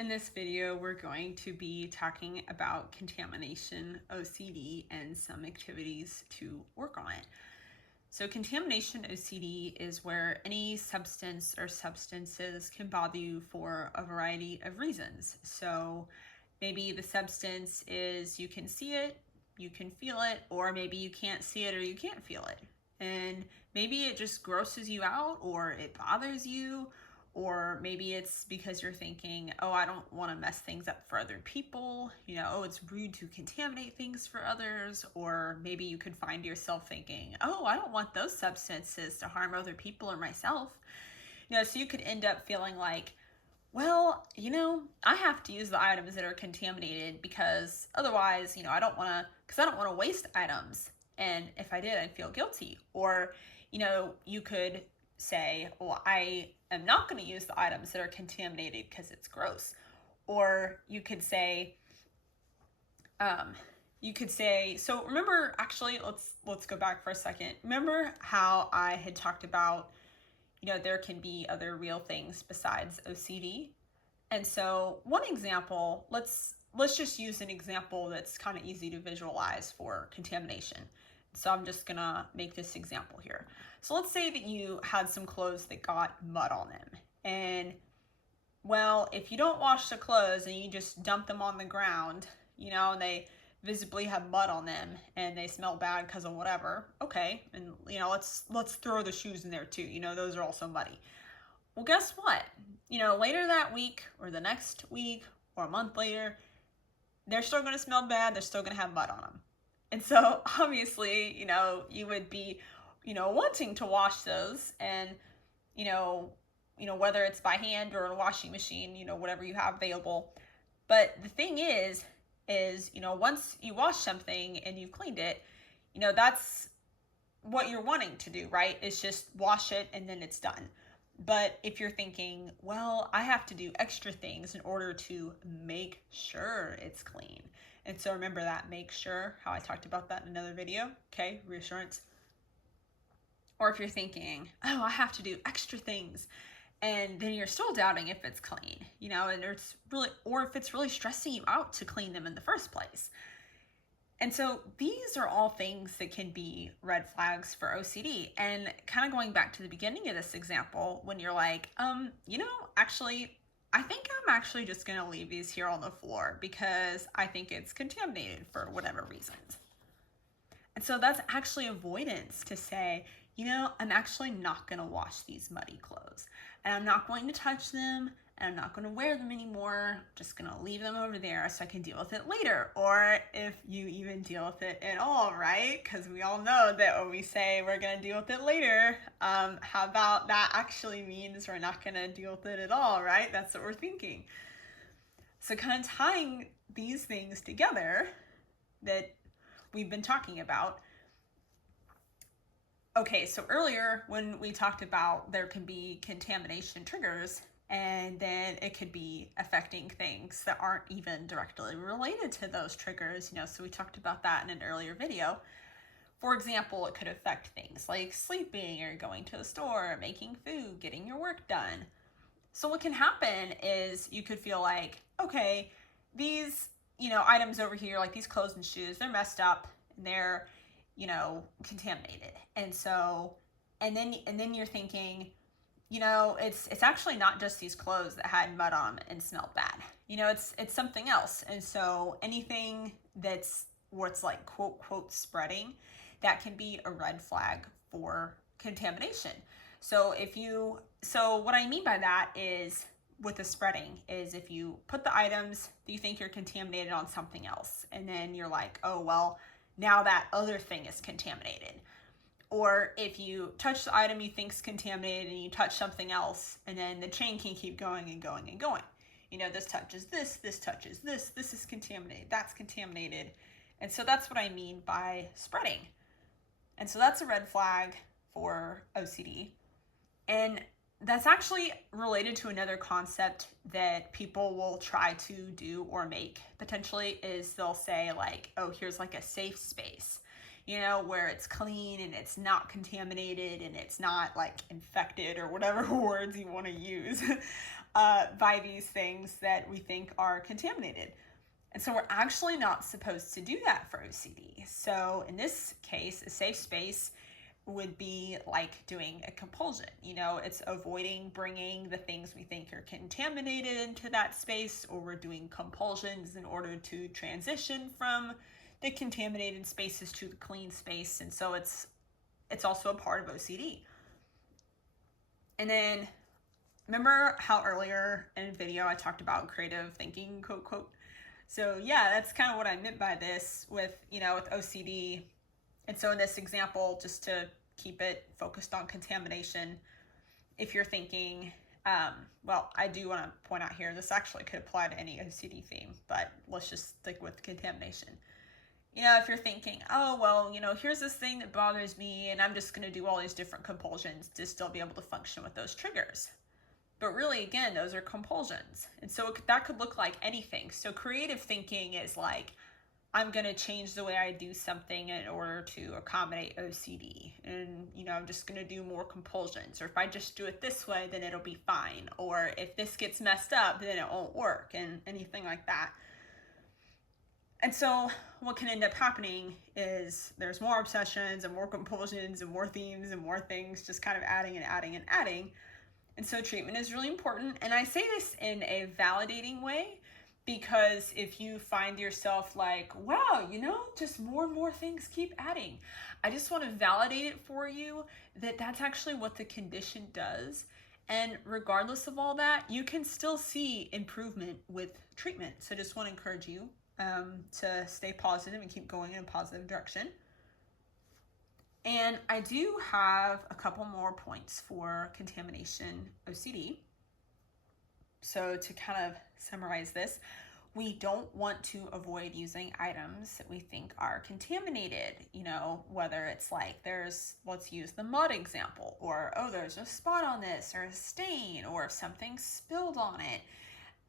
In this video, we're going to be talking about contamination, OCD, and some activities to work on it. So contamination OCD is where any substance or substances can bother you for a variety of reasons. So maybe the substance is you can see it, you can feel it, or maybe you can't see it or you can't feel it. And maybe it just grosses you out or it bothers you, or maybe it's because you're thinking, oh, I don't want to mess things up for other people. Oh, it's rude to contaminate things for others. Or maybe you could find yourself thinking, oh, I don't want those substances to harm other people or myself. So you could end up feeling like, well, I have to use the items that are contaminated because otherwise, I don't want to waste items. And if I did, I'd feel guilty. Or, you could say, well, I am not going to use the items that are contaminated because it's gross. Or you could say, so remember, actually, let's go back for a second. Remember how I had talked about, there can be other real things besides OCD. And so one example, let's just use an example that's kind of easy to visualize for contamination. So I'm just gonna make this example here. So let's say that you had some clothes that got mud on them. And well, if you don't wash the clothes and you just dump them on the ground, and they visibly have mud on them and they smell bad because of whatever, okay. And let's throw the shoes in there too. Those are also muddy. Well, guess what? Later that week or the next week or a month later, they're still gonna smell bad. They're still gonna have mud on them. And so obviously, you would be, wanting to wash those and, whether it's by hand or a washing machine, whatever you have available. But the thing is, once you wash something and you've cleaned it, that's what you're wanting to do, right? It's just wash it and then it's done. But if you're thinking, well, I have to do extra things in order to make sure it's clean. And so remember that, make sure, how I talked about that in another video, okay, reassurance. Or if you're thinking, oh, I have to do extra things, and then you're still doubting if it's clean, and it's really, or if it's really stressing you out to clean them in the first place. And so these are all things that can be red flags for OCD. And kind of going back to the beginning of this example, when you're like, actually, I think I'm actually just going to leave these here on the floor because I think it's contaminated for whatever reasons. And so that's actually avoidance to say, I'm actually not going to wash these muddy clothes and I'm not going to touch them and I'm not going to wear them anymore. I'm just going to leave them over there so I can deal with it later. Or if you even deal with it at all, right? Because we all know that when we say we're going to deal with it later, how about that actually means we're not going to deal with it at all, right? That's what we're thinking. So kind of tying these things together that we've been talking about. Okay, so earlier when we talked about there can be contamination triggers, and then it could be affecting things that aren't even directly related to those triggers, so we talked about that in an earlier video. For example, it could affect things like sleeping or going to the store, making food, getting your work done. So what can happen is you could feel like, okay, these, items over here, like these clothes and shoes, they're messed up and they're, contaminated. And so, and then you're thinking, it's actually not just these clothes that had mud on them and smelled bad. It's something else. And so anything that's where it's like quote spreading, that can be a red flag for contamination. So what I mean by that is with the spreading is if you put the items that you think you're contaminated on something else, and then you're like, oh, well, now that other thing is contaminated. Or if you touch the item you think's contaminated and you touch something else, and then the chain can keep going and going and going. This touches this touches this is contaminated, that's contaminated. And so that's what I mean by spreading. And so that's a red flag for OCD. And that's actually related to another concept that people will try to do or make potentially is they'll say like, oh, here's like a safe space, where it's clean and it's not contaminated and it's not like infected or whatever words you want to use. by these things that we think are contaminated. And so we're actually not supposed to do that for OCD. So in this case, a safe space would be like doing a compulsion. It's avoiding bringing the things we think are contaminated into that space, or we're doing compulsions in order to transition from the contaminated spaces to the clean space. And so it's also a part of OCD. And then remember how earlier in a video I talked about creative thinking, quote, quote. So yeah, that's kind of what I meant by this with OCD. And so in this example, just to keep it focused on contamination, if you're thinking, well, I do want to point out here, this actually could apply to any OCD theme, but let's just stick with contamination. If you're thinking, oh, well, here's this thing that bothers me, and I'm just going to do all these different compulsions to still be able to function with those triggers. But really, again, those are compulsions. And so that could look like anything. So creative thinking is like, I'm going to change the way I do something in order to accommodate OCD. And, I'm just going to do more compulsions. Or if I just do it this way, then it'll be fine. Or if this gets messed up, then it won't work, and anything like that. And so what can end up happening is there's more obsessions and more compulsions and more themes and more things just kind of adding and adding and adding. And so treatment is really important. And I say this in a validating way, because if you find yourself like, wow, just more and more things keep adding, I just want to validate it for you that that's actually what the condition does. And regardless of all that, you can still see improvement with treatment. So I just want to encourage you to stay positive and keep going in a positive direction. And I do have a couple more points for contamination OCD. So to kind of summarize this, we don't want to avoid using items that we think are contaminated, whether it's like let's use the mud example, or, oh, there's a spot on this, or a stain, or if something's spilled on it,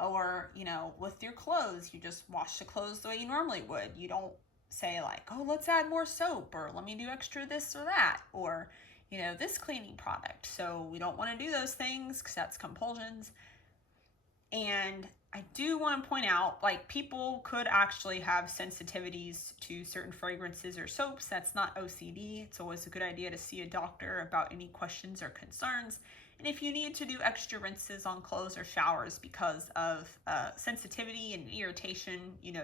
or, with your clothes, you just wash the clothes the way you normally would. You don't say like, oh, let's add more soap, or let me do extra this or that, or, this cleaning product. So we don't want to do those things because that's compulsions. And I do want to point out, like, people could actually have sensitivities to certain fragrances or soaps. That's not OCD. It's always a good idea to see a doctor about any questions or concerns. And if you need to do extra rinses on clothes or showers because of sensitivity and irritation,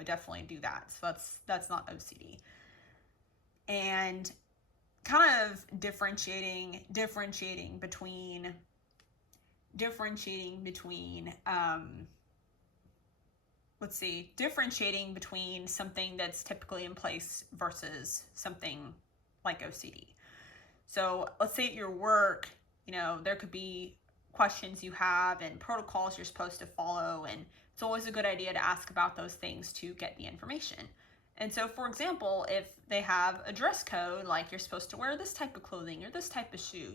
definitely do that. So that's not OCD. And kind of differentiating between something that's typically in place versus something like OCD. So let's say at your work, there could be questions you have and protocols you're supposed to follow, and it's always a good idea to ask about those things to get the information. And so, for example, if they have a dress code, like you're supposed to wear this type of clothing or this type of shoe,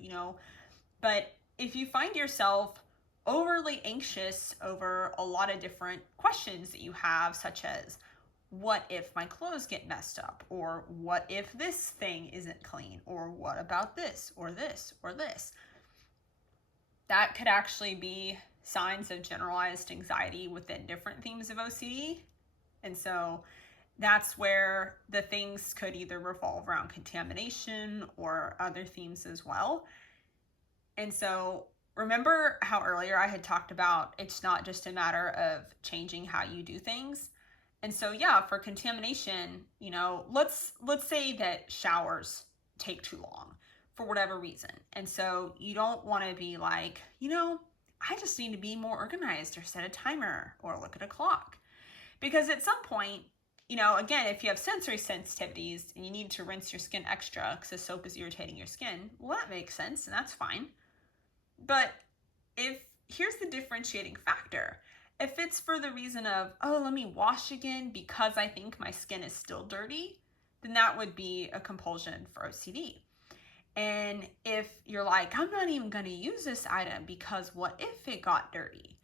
but if you find yourself overly anxious over a lot of different questions that you have, such as, what if my clothes get messed up? Or what if this thing isn't clean? Or what about this or this or this? That could actually be signs of generalized anxiety within different themes of OCD. And so that's where the things could either revolve around contamination or other themes as well. And so remember how earlier I had talked about it's not just a matter of changing how you do things. And so, yeah, for contamination, let's say that showers take too long for whatever reason. And so you don't want to be like, I just need to be more organized, or set a timer, or look at a clock. Because at some point, again, if you have sensory sensitivities and you need to rinse your skin extra because the soap is irritating your skin, well, that makes sense and that's fine. But here's the differentiating factor. If it's for the reason of, oh, let me wash again because I think my skin is still dirty, then that would be a compulsion for OCD. And if you're like, I'm not even going to use this item because what if it got dirty?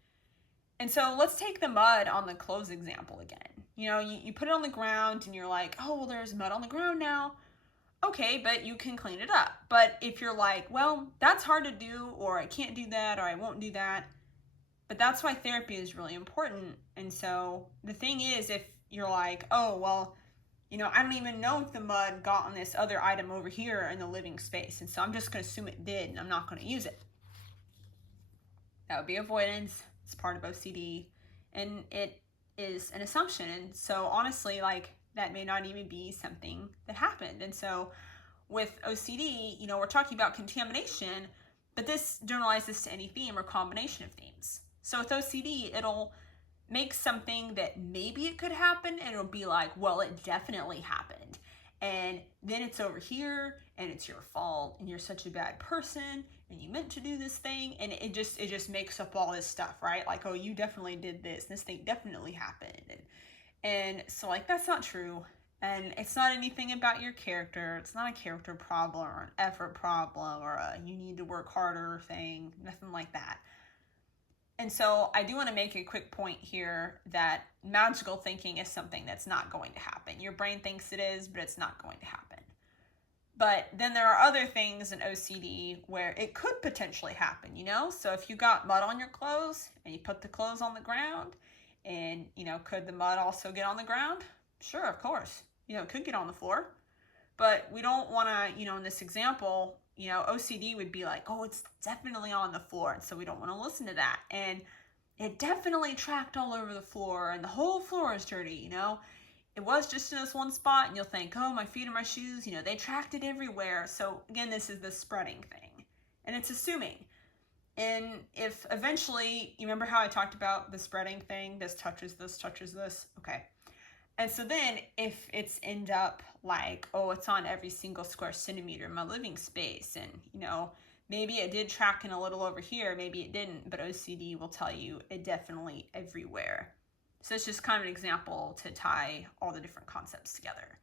And so let's take the mud on the clothes example again. You put it on the ground and you're like, oh, well, there's mud on the ground now. Okay, but you can clean it up. But if you're like, well, that's hard to do, or I can't do that, or I won't do that, But that's why therapy is really important. And so the thing is, if you're like, oh, well, I don't even know if the mud got on this other item over here in the living space, and so I'm just going to assume it did, and I'm not going to use it. That would be avoidance. It's part of OCD, and it is an assumption. And so honestly, like, that may not even be something that happened. And so with OCD, we're talking about contamination, but this generalizes to any theme or combination of themes. So with OCD, it'll make something that maybe it could happen, and it'll be like, well, it definitely happened. And then it's over here, and it's your fault, and you're such a bad person, and you meant to do this thing, and it just makes up all this stuff, right? Like, oh, you definitely did this thing definitely happened. And so, like, that's not true. And it's not anything about your character. It's not a character problem or an effort problem or a you need to work harder thing, nothing like that. And so I do want to make a quick point here that magical thinking is something that's not going to happen. Your brain thinks it is, but it's not going to happen. But then there are other things in OCD where it could potentially happen, So if you got mud on your clothes and you put the clothes on the ground and, could the mud also get on the ground? Sure, of course. It could get on the floor. But we don't want to, in this example, OCD would be like, oh, it's definitely on the floor. And so we don't want to listen to that. And it definitely tracked all over the floor and the whole floor is dirty, It was just in this one spot and you'll think, oh, my feet and my shoes, they tracked it everywhere. So again, this is the spreading thing. And it's assuming. And if eventually, you remember how I talked about the spreading thing? This touches this, touches this. Okay. And so then if it's end up like, oh, it's on every single square centimeter of my living space, and, maybe it did track in a little over here, maybe it didn't, but OCD will tell you it definitely everywhere. So it's just kind of an example to tie all the different concepts together.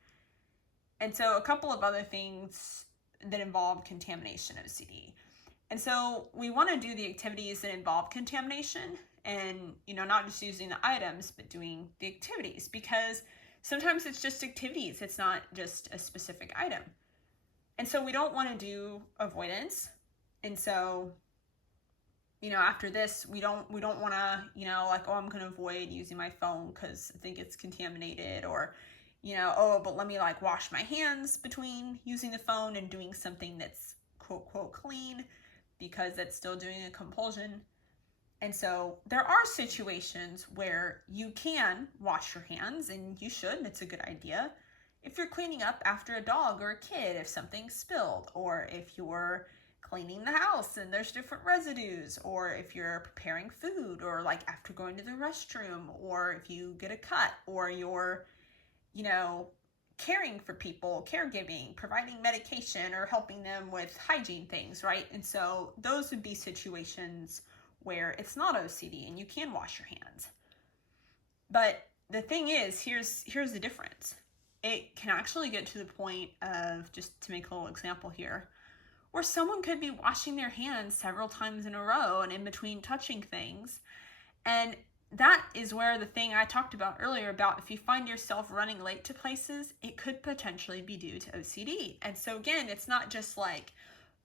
And so a couple of other things that involve contamination OCD. And so we want to do the activities that involve contamination and, not just using the items, but doing the activities, because sometimes it's just activities. It's not just a specific item. And so we don't want to do avoidance. And so, after this, we don't want to, like, oh, I'm going to avoid using my phone because I think it's contaminated, or, oh, but let me like wash my hands between using the phone and doing something that's quote, quote, clean, because that's still doing a compulsion. And so there are situations where you can wash your hands, and you should, and it's a good idea. If you're cleaning up after a dog or a kid, if something's spilled, or if you're cleaning the house and there's different residues, or if you're preparing food, or like after going to the restroom, or if you get a cut, or you're, caring for people, caregiving, providing medication, or helping them with hygiene things, right? And so those would be situations where it's not OCD and you can wash your hands. But the thing is, here's the difference. It can actually get to the point of, just to make a little example here, where someone could be washing their hands several times in a row and in between touching things. And that is where the thing I talked about earlier about if you find yourself running late to places, it could potentially be due to OCD. And so again, it's not just like,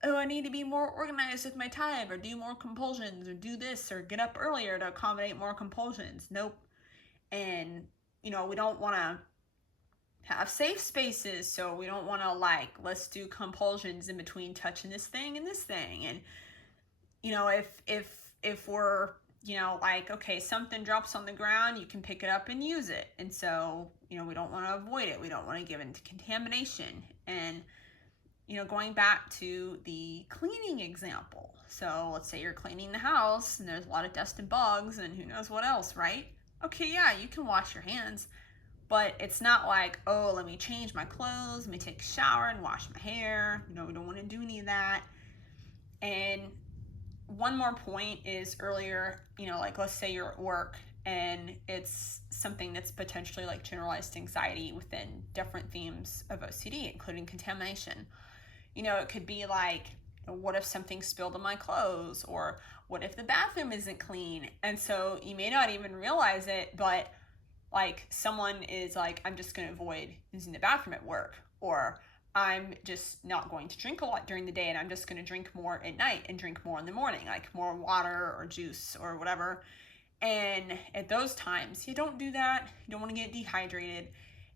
oh, I need to be more organized with my time, or do more compulsions, or do this, or get up earlier to accommodate more compulsions. Nope. And, we don't want to have safe spaces, so we don't want to like, let's do compulsions in between touching this thing and this thing. And, if we're, like, okay, something drops on the ground, you can pick it up and use it. And so, we don't want to avoid it. We don't want to give into contamination. And, going back to the cleaning example. So let's say you're cleaning the house and there's a lot of dust and bugs and who knows what else, right? Okay, yeah, you can wash your hands, but it's not like, oh, let me change my clothes, let me take a shower and wash my hair. We don't want to do any of that. And one more point is earlier, like let's say you're at work and it's something that's potentially like generalized anxiety within different themes of OCD, including contamination. It could be like, what if something spilled on my clothes? Or what if the bathroom isn't clean? And so you may not even realize it, but like someone is like, I'm just going to avoid using the bathroom at work. Or I'm just not going to drink a lot during the day, and I'm just going to drink more at night and drink more in the morning, like more water or juice or whatever. And at those times, you don't do that. You don't want to get dehydrated,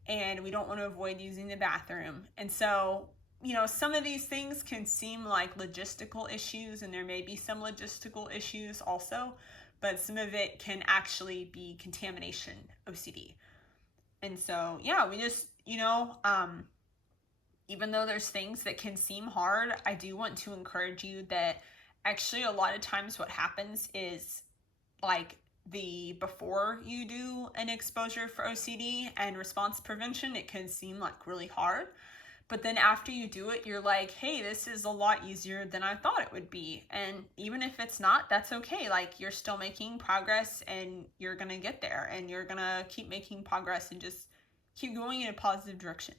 and we don't want to avoid using the bathroom. And so, some of these things can seem like logistical issues, and there may be some logistical issues also, but some of it can actually be contamination OCD. And so, yeah, we just, even though there's things that can seem hard, I do want to encourage you that actually a lot of times what happens is, like, before you do an exposure for OCD and response prevention, it can seem like really hard. But then after you do it, you're like, hey, this is a lot easier than I thought it would be. And even if it's not, that's okay. Like, you're still making progress, and you're going to get there, and you're going to keep making progress and just keep going in a positive direction.